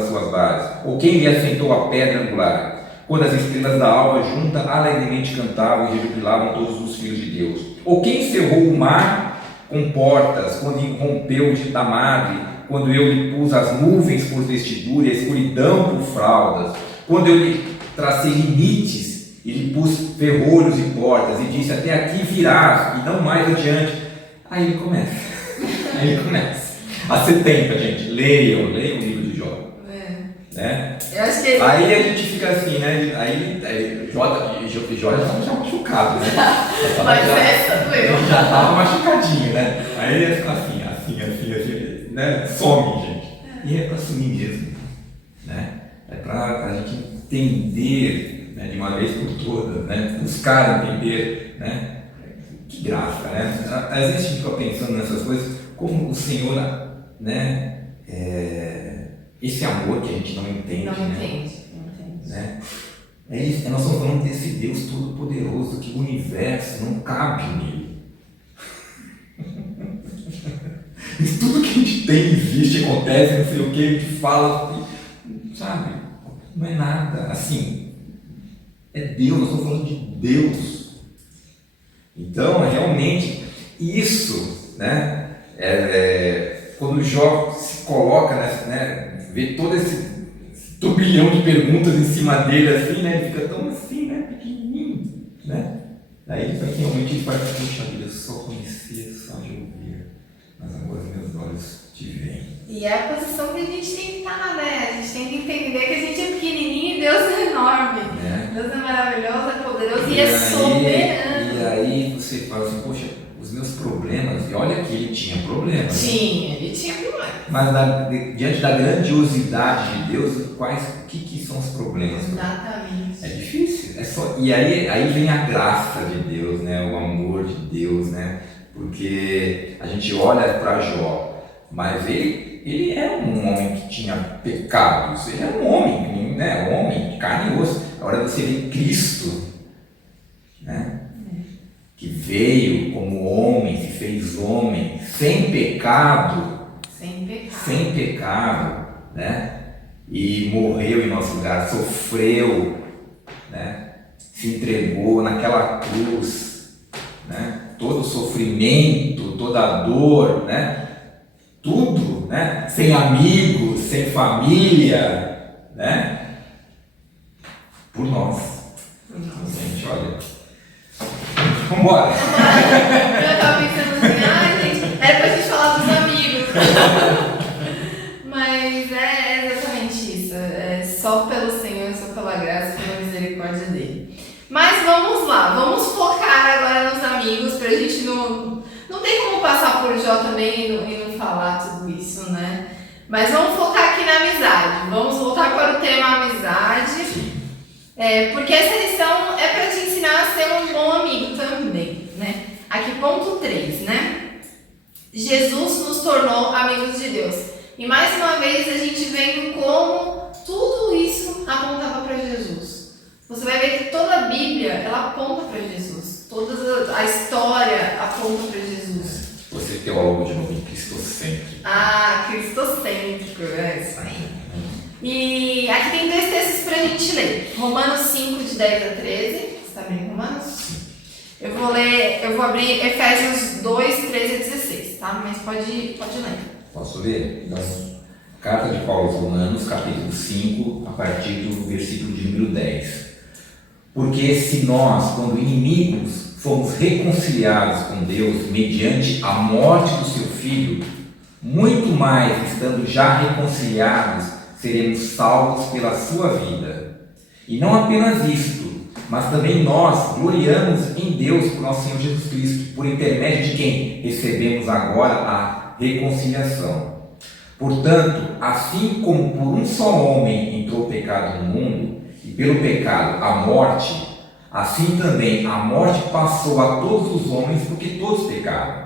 as suas bases? Ou quem lhe assentou a pedra angular? Quando as estrelas da alva junta alegremente cantavam e rejubilavam todos os filhos de Deus? Ou quem cerrou o mar com portas, quando irrompeu da madre, quando eu lhe pus as nuvens por vestidura e a escuridão por fraldas, quando eu lhe tracei limites e lhe pus ferrolhos e portas, e disse: até aqui virás e não mais adiante. Aí ele começa. A 70, gente, leiam o livro de Jó. Né? Eu acho que aí a gente fica assim, né? Aí Jó já estava machucado, né? Mas essa doeu. Já estava machucadinho, né? Aí ele fica assim, né? Some, gente. E é para sumir mesmo, né? É para a gente entender, né, de uma vez por todas, né? Buscar entender, né? Que graça, né? Às vezes a gente fica pensando nessas coisas, como o Senhor, né? Esse amor que a gente não entende. Não né? entende. Né? Nós estamos falando desse Deus Todo-Poderoso, que o universo não cabe nele. Tudo que a gente tem existe, acontece, não sei o que, a gente fala, sabe? Não é nada. Assim, é Deus, nós estamos falando de Deus. Então, realmente, isso, né? Quando Jó se coloca, né? Vê todo esse turbilhão de perguntas em cima dele, assim, né? Ele fica tão assim, né? Pequenininho, né? Daí realmente ele faz: puxa vida, eu só conhecia, só de ouvir, mas agora meus olhos te veem. E é a posição que a gente tem que estar, né? A gente tem que entender que a gente é pequenininho e Deus é enorme. Deus é maravilhoso, é poderoso e é soberano. E aí você fala assim: poxa, os meus problemas, e olha que ele tinha problemas. Ele tinha problemas. Mas diante da grandiosidade de Deus, o que são os problemas? Exatamente. É difícil, E aí vem a graça de Deus, né? O amor de Deus, né? Porque a gente olha para Jó, mas ele era um homem que tinha pecados, ele era um homem, né? Um homem de carne e osso. Agora você vê Cristo, né? Que veio como homem, se fez homem, sem pecado, né? E morreu em nosso lugar, sofreu, né? Se entregou naquela cruz, né? Todo o sofrimento, toda a dor, né? Tudo, né? Sem amigos, sem família, né? Por nós. Gente, olha. Vambora! Eu tava pensando assim, gente, era pra gente falar dos amigos. Mas é exatamente isso. É só pelo Senhor, só pela graça, pela misericórdia dele. Mas vamos lá, vamos focar agora nos amigos, pra gente não tem como passar por Jó também e não falar tudo isso, né? Mas vamos focar aqui na amizade. Vamos voltar para o tema amizade. Porque essa lição é para te ensinar a ser um bom amigo também, né? Aqui ponto 3, né? Jesus nos tornou amigos de Deus. E mais uma vez a gente vendo como tudo isso apontava para Jesus. Você vai ver que toda a Bíblia, ela aponta para Jesus. Toda a história aponta para Jesus. Você teólogo de novo em cristocêntrico. Ah, cristocêntrico, é isso aí. E aqui tem 2 textos pra gente ler. Romanos 5, de 10 a 13. Você está abrindo Romanos? Eu vou abrir Efésios 2, 13 a 16, tá? Mas pode ler. Posso ler? Então, carta de Paulo aos Romanos, capítulo 5, a partir do versículo de número 10. Porque se nós, quando inimigos, fomos reconciliados com Deus mediante a morte do seu Filho, muito mais, estando já reconciliados, seremos salvos pela sua vida. E não apenas isto, mas também nós gloriamos em Deus por nosso Senhor Jesus Cristo, por intermédio de quem recebemos agora a reconciliação. Portanto, assim como por um só homem entrou o pecado no mundo, e pelo pecado a morte, assim também a morte passou a todos os homens, porque todos pecaram.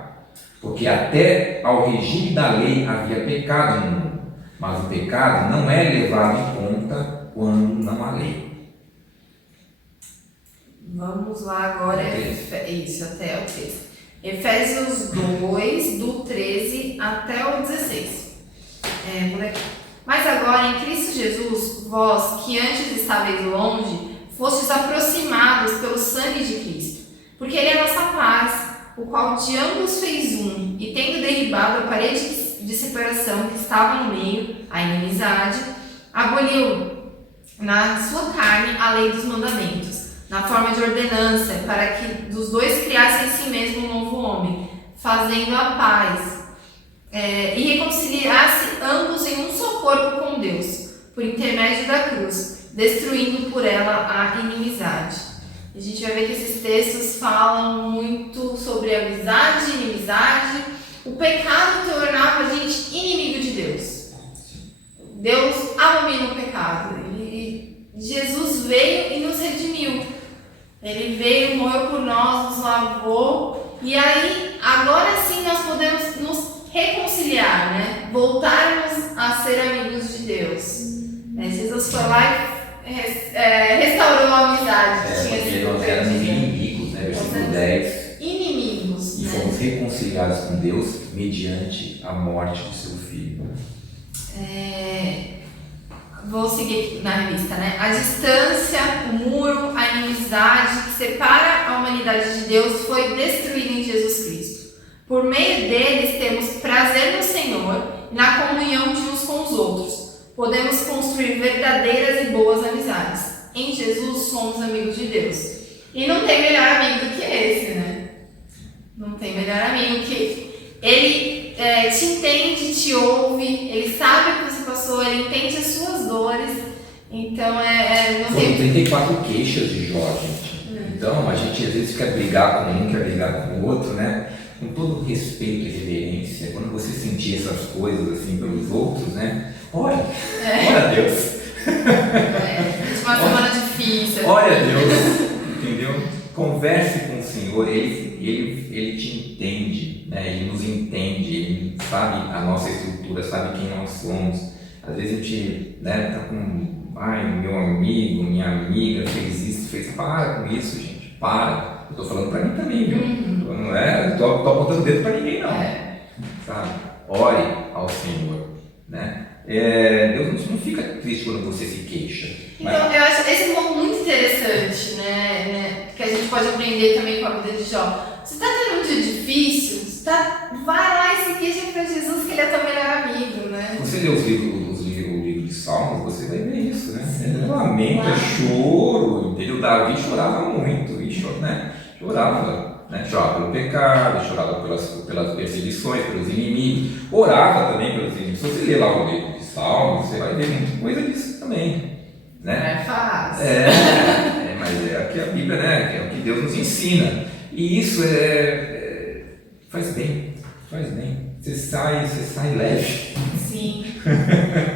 Porque até ao regime da lei havia pecado no mundo. Mas o pecado não é levado em conta quando não há lei. Vamos lá agora, isso, até o 13. Efésios 2, do 13 até o 16. Mas agora, em Cristo Jesus, vós que antes estáveis longe, fostes aproximados pelo sangue de Cristo, porque Ele é a nossa paz, o qual de ambos fez um, e tendo derribado a parede de separação que estava no meio, a inimizade, aboliu na sua carne a lei dos mandamentos, na forma de ordenança, para que dos dois criasse em si mesmo um novo homem, fazendo a paz, e reconciliasse ambos em um só corpo com Deus, por intermédio da cruz, destruindo por ela a inimizade. A gente vai ver que esses textos falam muito sobre amizade, inimizade. O pecado tornava a gente inimigo de Deus. Deus abomina o pecado. Jesus veio e nos redimiu. Ele veio, morreu por nós, nos lavou. E aí, agora sim nós podemos nos reconciliar, né? Voltarmos a ser amigos de Deus. Jesus foi lá e restaurou a amizade que tinha sido nós éramos inimigos, né? Versículo 10. Inimigos, e né? fomos reconciliados com Deus mediante a morte do seu Filho. Vou seguir aqui na revista, né? A distância, o muro, a inimizade que separa a humanidade de Deus foi destruída em Jesus Cristo. Por meio deles temos prazer no Senhor e na comunhão de uns com os outros. Podemos construir verdadeiras e boas amizades. Em Jesus somos amigos de Deus. E não tem melhor amigo do que esse, né? Não tem melhor amigo que ele te entende, te ouve, ele sabe o que você passou, ele entende as suas dores. Então não Foram tem... 34 queixas de Jó, gente. Então a gente às vezes quer brigar com um, quer brigar com o outro, né? Com todo respeito e reverência, quando você sentir essas coisas assim pelos outros, né? Ora a Deus. Uma semana de difícil. Olha Deus, entendeu? Converse com o Senhor, Ele te entende, né? Ele nos entende, Ele sabe a nossa estrutura, sabe quem nós somos. Às vezes a gente, né, tá com, meu amigo, minha amiga fez isso, para com isso, gente, para. Eu tô falando para mim também, viu? Não é, tô apontando o dedo para ninguém não, sabe? Ore ao Senhor, né? Deus não fica triste quando você se queixa. Então, eu acho esse é um ponto muito interessante, né? Que a gente pode aprender também com a vida de Jó. Você está tendo um dia difícil, vai lá e se queixa para Jesus, que Ele é teu melhor amigo, né? Você lê o livro de Salmos, você vai ver isso, né? Ele lamenta, choro, entendeu? Davi chorava muito, né? Chorava, né? Chorava pelo pecado, chorava pelas perseguições, pelos inimigos, orava também pelos inimigos. Se você ler lá o livro de Salmos, você vai ver muita coisa disso também, né? É fácil. Mas é aqui a Bíblia, né? É o que Deus nos ensina. E isso faz bem. Você sai leve. Sim.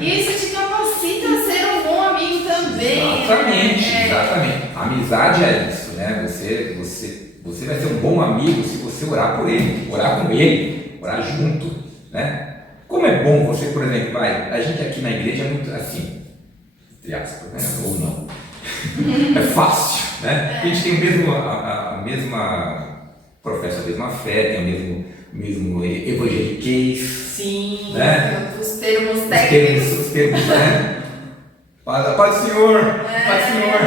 E isso te capacita a ser um bom amigo também. Exatamente. A amizade é isso, né? Você vai ser um bom amigo se você orar por ele, orar com ele, orar junto, né? Como é bom você, por exemplo, a gente aqui na igreja é muito assim, entre aspas, né? Ou não. É fácil, né? A gente tem a mesma professa, a mesma fé, tem o mesmo evangeliquez. Sim, né? Os termos técnicos. Os termos, né? Paz do Senhor, paz do Senhor.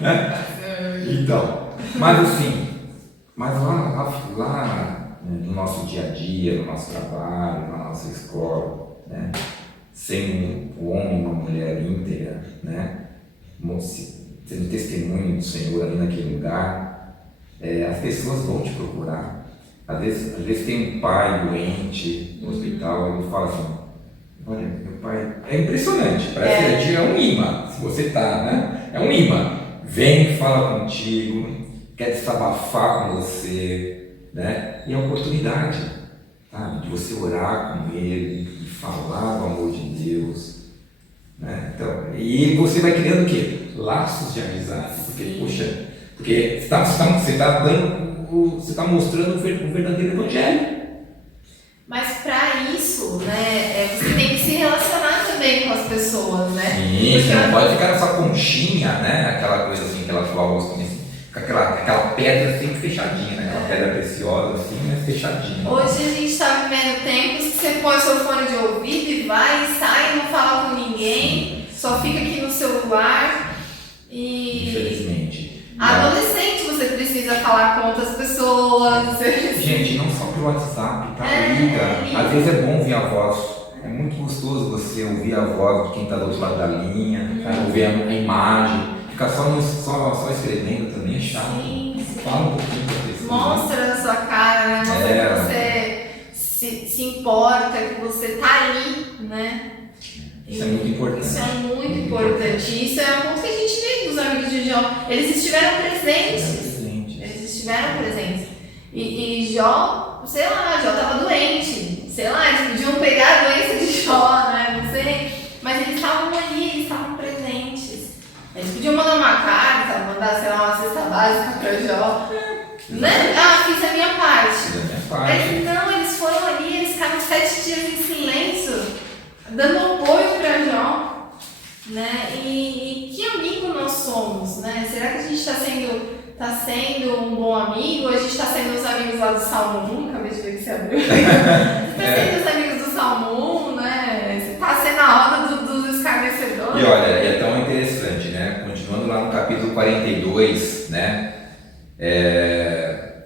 Né? Então, mas lá no nosso dia a dia, no nosso trabalho, na nossa escola, né? Sem um homem e uma mulher íntegra, né? Sendo testemunho do Senhor ali naquele lugar, as pessoas vão te procurar. Às vezes tem um pai doente no hospital, ele fala assim: olha, meu pai. É impressionante, parece que é um imã. Se você tá, né? É um imã. Vem, fala contigo, quer desabafar com você, né? E a oportunidade, sabe, de você orar com ele, de falar do amor de Deus, né? Então, e você vai criando o quê? Laços de amizade, porque você está mostrando o verdadeiro evangelho. Mas para isso, né, você tem que se relacionar também com as pessoas, né? Sim, você não pode ficar nessa conchinha, né? Aquela coisa assim, aquela sua osquinha assim, com aquela pedra sempre fechadinha, né? Aquela pedra preciosa assim, mas fechadinha. Hoje a gente está vivendo tempos que você põe seu fone de ouvido e vai, sai, não fala com ninguém, só fica aqui no celular e... Infelizmente. Adolescente, você precisa falar com outras pessoas. Gente, não só pelo WhatsApp, tá? Liga. Às vezes é bom ouvir a voz. É muito gostoso você ouvir a voz de quem está do outro lado da linha, ouvir a imagem. Ficar só escrevendo também é chato. Sim. Fala um pouquinho pra pessoa. Mostra a sua cara, né? Mostra que você se importa, que você tá ali, né? Isso é muito importante. Isso é muito importante. Isso é um ponto que a gente vê dos amigos de Jó. Eles estiveram presentes. Eles estiveram presentes. E Jó, sei lá, Jó estava doente. Sei lá, eles podiam pegar a doença de Jó, né? Não sei. Mas eles estavam ali, eles estavam presentes. Eles podiam mandar uma carta, mandar, sei lá, uma cesta básica para Jó. Né? Fiz a minha parte. Eles não, eles foram ali, eles ficaram 7 dias em silêncio, dando apoio para Jó, né? E que amigo nós somos, né? Será que a gente está sendo um bom amigo? Ou a gente está sendo os amigos lá do Salmo 1? Acabei de ver que você abriu. Você está sendo os amigos do Salmo 1, né? Você está sendo a roda dos escarnecedores. E olha, é tão interessante, né? Continuando lá no capítulo 42, né?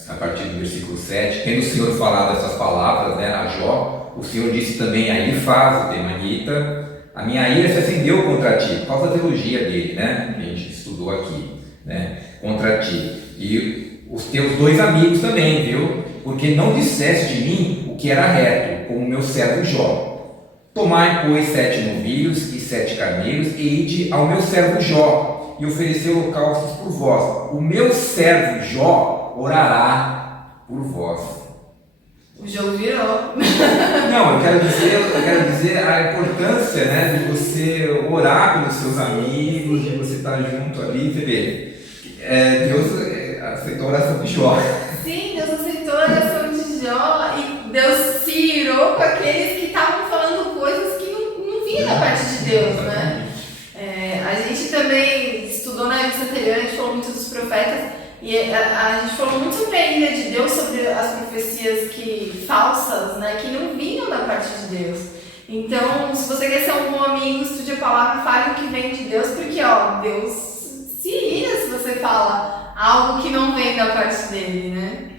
A partir do versículo 7, tendo o Senhor falado essas palavras, né, a Jó, o Senhor disse também a Elifaz, o temanita: a minha ira se acendeu contra ti, por causa da teologia dele, né, que a gente estudou aqui, né, contra ti, e os teus 2 amigos também, viu, porque não disseste de mim o que era reto, como o meu servo Jó. Tomai, pois, 7 novilhos e 7 carneiros, e ide ao meu servo Jó, e oferecei holocaustos por vós. O meu servo Jó orará por vós. O jogo virou. Não, eu quero dizer a importância, né, de você orar pelos seus amigos, de você estar junto ali, você vê. Deus aceitou a oração de Jó. Sim, Deus aceitou a oração de Jó e Deus se irou com aqueles que estavam falando coisas que não vinham da parte de Deus, né? A gente também estudou na revista anterior, a gente falou muito dos profetas e a gente falou muito sobre a ira de Deus, sobre as profecias falsas, né, que não vinham da parte de Deus. Então, se você quer ser um bom amigo, estude a palavra, fale o que vem de Deus, porque Deus se ira se você fala algo que não vem da parte dele, né?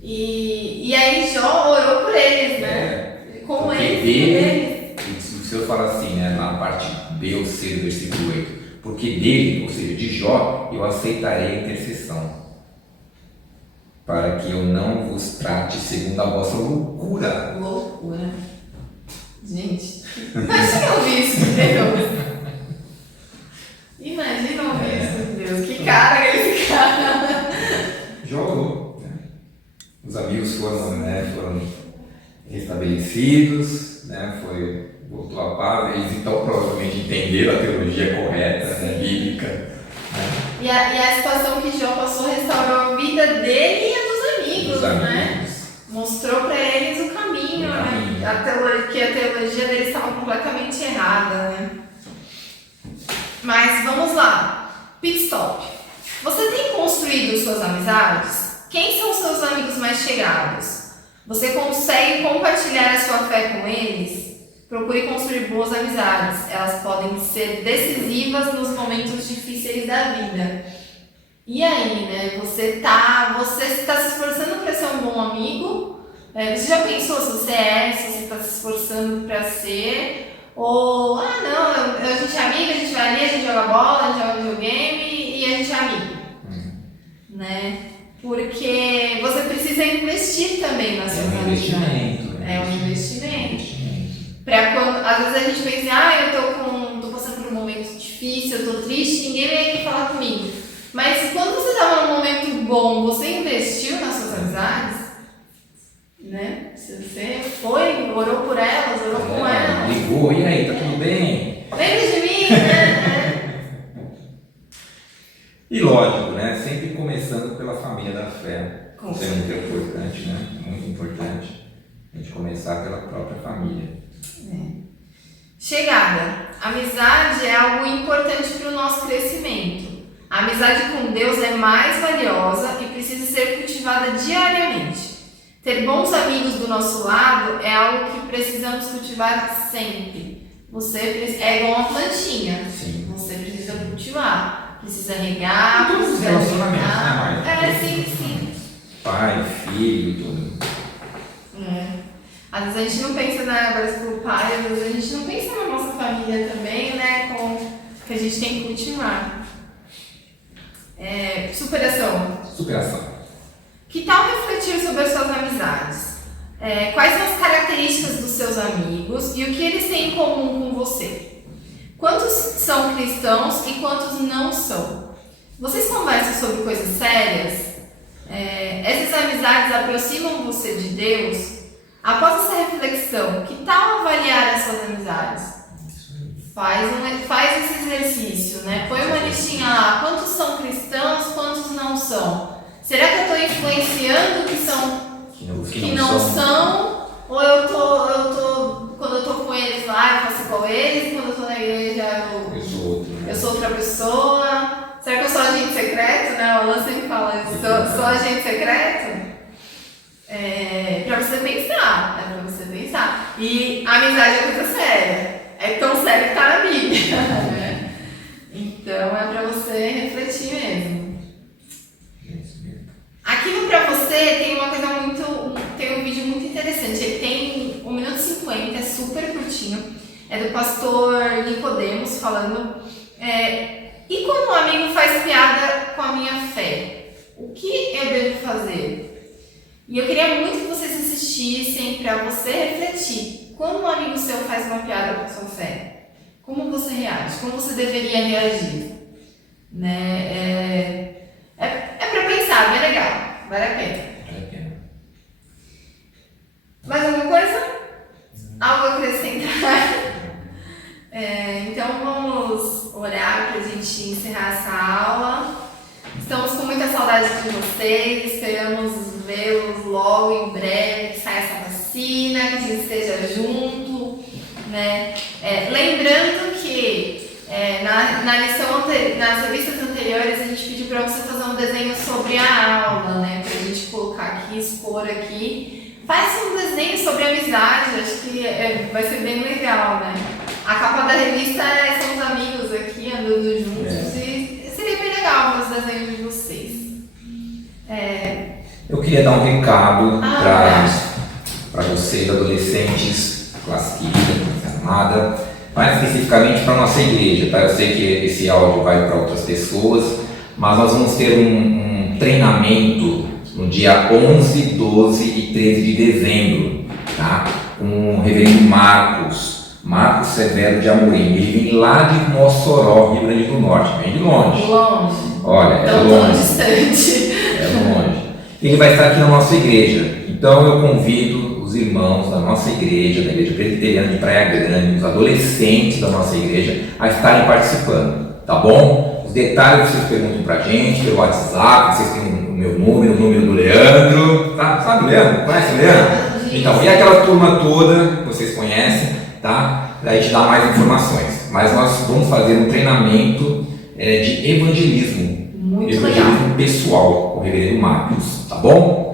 E aí Jó orou por eles, né? Com eles e por eles. O Senhor fala assim, né, na parte B ou C do versículo 8, porque dele, ou seja, de Jó, eu aceitarei a intercessão, para que eu não vos trate segundo a vossa loucura. Loucura. Gente, imagina ouvir isso de Deus. Imagina ouvir isso de Deus. Que cara esse cara. Jó orou, né? Os amigos foram restabelecidos, né? Voltou a paz, eles então provavelmente entenderam a teologia correta, né, bíblica. Né? E a situação que Jó passou restaurou a vida dele e a dos amigos, né? Mostrou para eles o caminho, né? Que a teologia deles estava completamente errada, né? Mas vamos lá, pit stop. Você tem construído suas amizades? Quem são os seus amigos mais chegados? Você consegue compartilhar a sua fé com eles? Procure construir boas amizades. Elas podem ser decisivas nos momentos difíceis da vida. E aí, né? Você está se esforçando para ser um bom amigo? Você já pensou se você está se esforçando para ser? Ou, não, a gente é amigo, a gente vai ali, a gente joga bola, a gente joga videogame e a gente é amigo. Né? Porque você precisa investir também na sua amizade. É um investimento. Às vezes a gente pensa, eu tô passando por um momento difícil, eu tô triste, ninguém vem aqui falar comigo. Mas quando você estava num momento bom, você investiu nas suas amizades? Né? Se você orou por elas, orou com elas. Ligou, e aí, tá tudo bem? Lembra de mim, né? E lógico, né? Sempre começando pela família da fé. Isso é muito importante, né? Muito importante a gente começar pela própria família. Chegada. Amizade é algo importante para o nosso crescimento. A amizade com Deus é mais valiosa e precisa ser cultivada diariamente. Ter bons amigos do nosso lado é algo que precisamos cultivar sempre. É igual uma plantinha. Sim. Você precisa cultivar, precisa regar, todos os relacionamentos, né, Maia? Sim. Pai, filho, tudo. Às vezes a gente não pensa pelo pai, às vezes a gente não pensa na nossa família também, né? Que a gente tem que cultivar. Superação. Que tal refletir sobre as suas amizades? Quais são as características dos seus amigos e o que eles têm em comum com você? Quantos são cristãos e quantos não são? Vocês conversam sobre coisas sérias? Essas amizades aproximam você de Deus? Após essa reflexão, que tal avaliar as suas amizades? Faz esse exercício, né? Põe uma listinha lá. Quantos são cristãos, quantos não são? Será que eu estou influenciando que não são? Ou eu tô quando eu tô com eles lá, eu faço igual eles, quando eu tô na igreja eu sou outra pessoa? Será que eu sou agente secreto? Né? O Alan sempre fala, sou agente secreto? Pra você pensar. E a amizade é coisa séria. É tão sério que tá na Bíblia. Né? Então é pra você refletir mesmo. Aqui no Pra Você tem uma coisa tem um vídeo muito interessante. Ele tem 1 minuto e 50, é super curtinho. É do pastor Nicodemos falando. E quando um amigo faz piada com a minha fé, o que eu devo fazer? E eu queria muito que vocês assistissem para você refletir. Quando um amigo seu faz uma piada com a sua fé, como você reage? Como você deveria reagir? Né? É para pensar, bem legal. Vale a pena. Mais alguma coisa? Algo a acrescentar? Então vamos orar para a gente encerrar essa aula. Estamos com muita saudade de vocês, esperamos vê-los logo em breve, que saia essa vacina, que a gente esteja junto, né? Lembrando que nas revistas anteriores a gente pediu para você fazer um desenho sobre a aula, né? Para a gente colocar aqui, expor aqui. Faz um desenho sobre amizade, acho que vai ser bem legal, né? A capa da revista são os amigos aqui andando juntos e seria bem legal ver os desenhos de vocês. Eu queria dar um recado para vocês, adolescentes, classe querida, classe amada, mais especificamente para a nossa igreja, tá? Eu sei que esse áudio vai para outras pessoas, mas nós vamos ter um treinamento no dia 11, 12 e 13 de dezembro, tá? Com o reverendo Marcos Severo de Amorim. Ele vem lá de Mossoró, Rio Grande do Norte, vem de longe. Longe. Olha, é longe. Distante. É longe. Ele vai estar aqui na nossa igreja. Então eu convido os irmãos da nossa igreja, da Igreja Presbiteriana de Praia Grande, os adolescentes da nossa igreja, a estarem participando, tá bom? Os detalhes vocês perguntam pra gente pelo WhatsApp, vocês têm o meu número, o número do Leandro, tá? Sabe o Leandro? Conhece o Leandro? Então, e aquela turma toda que vocês conhecem, tá? Para a gente dar mais informações. Mas nós vamos fazer um treinamento de evangelismo. Muito evangelismo legal. Pessoal com o reverendo Marcos, tá bom?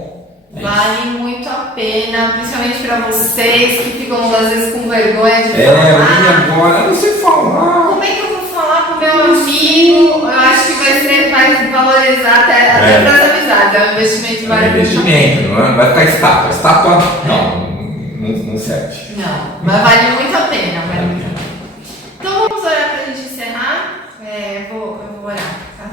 Vale muito a pena, principalmente para vocês que ficam às vezes com vergonha de falar. Agora, eu não sei falar. Como é que eu vou falar com meu amigo? Eu acho que vai valorizar até para as amizades. É um investimento vale muito a pena. Investimento, não vai ficar estátua. Estátua, não serve. Não, mas vale muito a pena. Vale muito a pena. Então vamos orar para a gente encerrar. Eu vou orar, tá?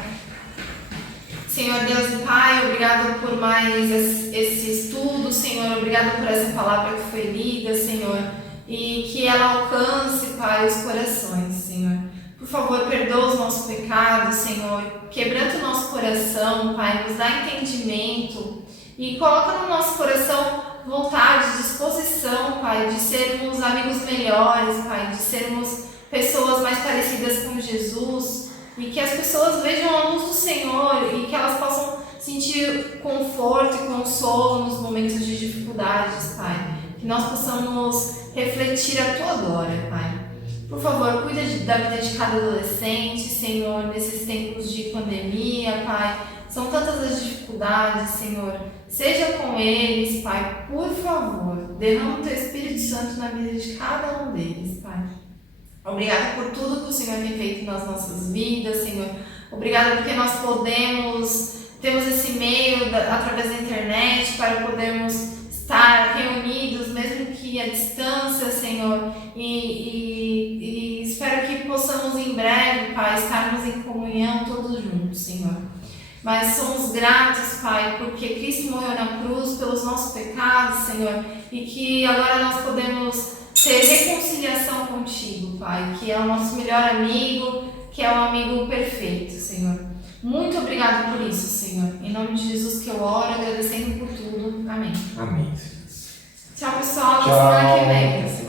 Senhor Deus e Pai, obrigado por mais esse estudo, Senhor, obrigado por essa palavra que foi lida, Senhor, e que ela alcance, Pai, os corações, Senhor. Por favor, perdoa os nossos pecados, Senhor, quebranta o nosso coração, Pai, nos dá entendimento e coloca no nosso coração vontade, disposição, Pai, de sermos amigos melhores, Pai, de sermos pessoas mais parecidas com Jesus, e que as pessoas vejam a luz do Senhor e que elas possam sentir conforto e consolo nos momentos de dificuldades, Pai. Que nós possamos refletir a Tua glória, Pai. Por favor, cuida da vida de cada adolescente, Senhor, nesses tempos de pandemia, Pai. São tantas as dificuldades, Senhor. Seja com eles, Pai, por favor. Derrama o Teu Espírito Santo na vida de cada um deles, Pai. Obrigada por tudo que o Senhor tem feito nas nossas vidas, Senhor. Obrigada porque nós temos esse meio através da internet para podermos estar reunidos, mesmo que à distância, Senhor. E espero que possamos em breve, Pai, estarmos em comunhão todos juntos, Senhor. Mas somos gratos, Pai, porque Cristo morreu na cruz pelos nossos pecados, Senhor, e que agora nós podemos ter reconciliação contigo, Pai, que é o nosso melhor amigo, que é o amigo perfeito, Senhor. Muito obrigado por isso, Senhor. Em nome de Jesus que eu oro, agradecendo por tudo. Amém. Amém. Tchau, pessoal. Até semana que vem.